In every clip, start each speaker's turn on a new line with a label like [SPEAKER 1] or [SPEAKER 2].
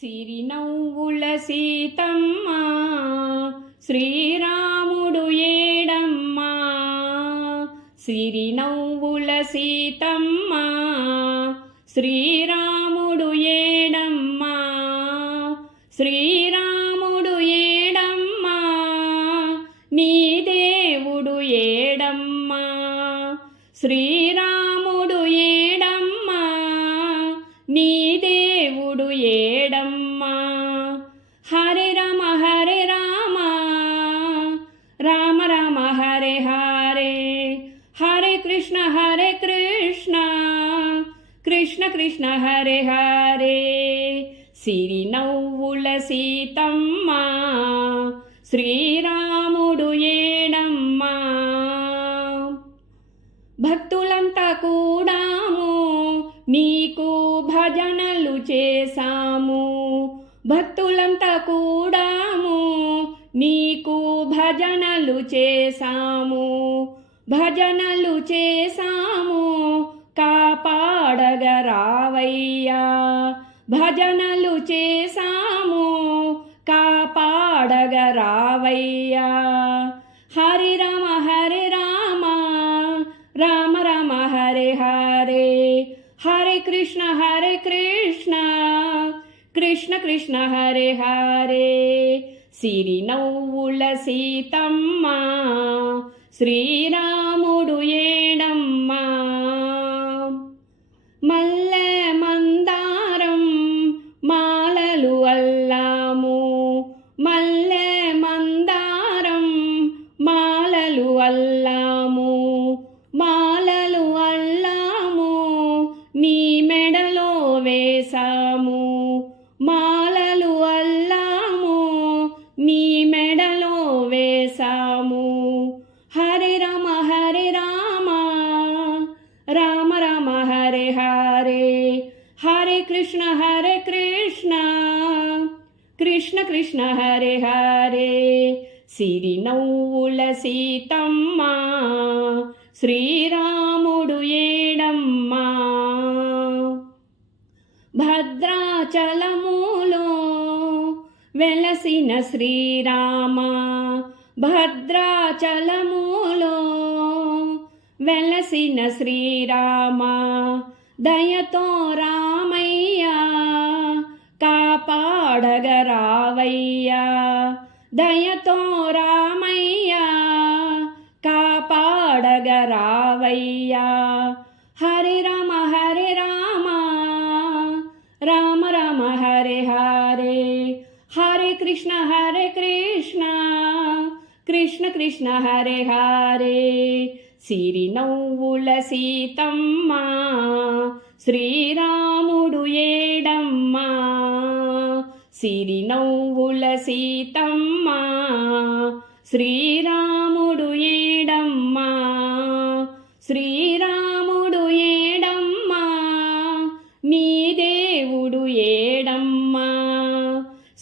[SPEAKER 1] సిరినవ్వుల సీతమ్మ శ్రీరాముడు ఏడమ్మా. సిరినవ్వుల సీతమ్మ శ్రీరాముడు ఏడమ్మ. శ్రీరాముడు ఏడమ్మా నీ దేవుడు ఏడమ్మ. శ్రీరాముడు ఏడమ్మా నీ ఇప్పుడు ఏడమ్మా. హరే రామ హరే రామ. రామ రామ హరే హరే. హరే కృష్ణ హరే కృష్ణ. కృష్ణ కృష్ణ హరే హరే. సిరి నవ్వుల సీతమ్మ. శ్రీరాముడు ఏడమ్మా. భక్తులంతా కూడాము నీకు భజన భజనలు చేశాము. భక్తులంతా కూడాము నీకు భజనలు చేశాము. భజనలు చేశాము కాపాడగరావయ్యా. భజనలు చేశాము కాపాడగరావయ్యా. హరి రామ హరి రామ రామ రామ హరే హరే. హరే కృష్ణ హరే కృష్ణ. కృష్ణ కృష్ణ హరే హరే. సిరి నవ్వుల సీతమ్మ శ్రీరాముడు ఏడమ్మా. మెడలో వేశాము హరే రామ హరే రామ. రామ రామ హరే హరే. హరే కృష్ణ హరే కృష్ణ. కృష్ణ కృష్ణ హరే హరే. సిరి నవ్వుల సీతమ్మ. శ్రీరాముడు ఏడమ్మ. భద్రాచలం వెలసిన శ్రీరామ భద్రాచలములో వెలసిన శ్రీరామ దయతో రామయ్యా కాపాడగరావయ్యా దయతో రామయ్యా కాపాడగరావయ్యా హరే కృష్ణ హరే కృష్ణ. కృష్ణ కృష్ణ హరే హరే. సిరి నవ్వుల సీతమ్మ శ్రీరాముడు ఏడమ్మా. సిరి నవ్వుల సీతమ్మ శ్రీరాముడు ఏడమ్మా. శ్రీ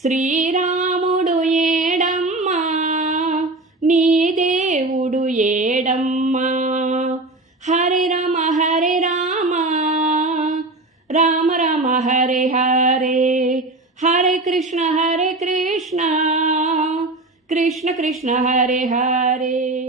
[SPEAKER 1] శ్రీరాముడు ఏడమ్మా నీ దేవుడు ఏడమ్మా. హరి రామ హరి రామ రామ రామ హరే హరే. హరే కృష్ణ హరే కృష్ణ కృష్ణ కృష్ణ హరే హరే.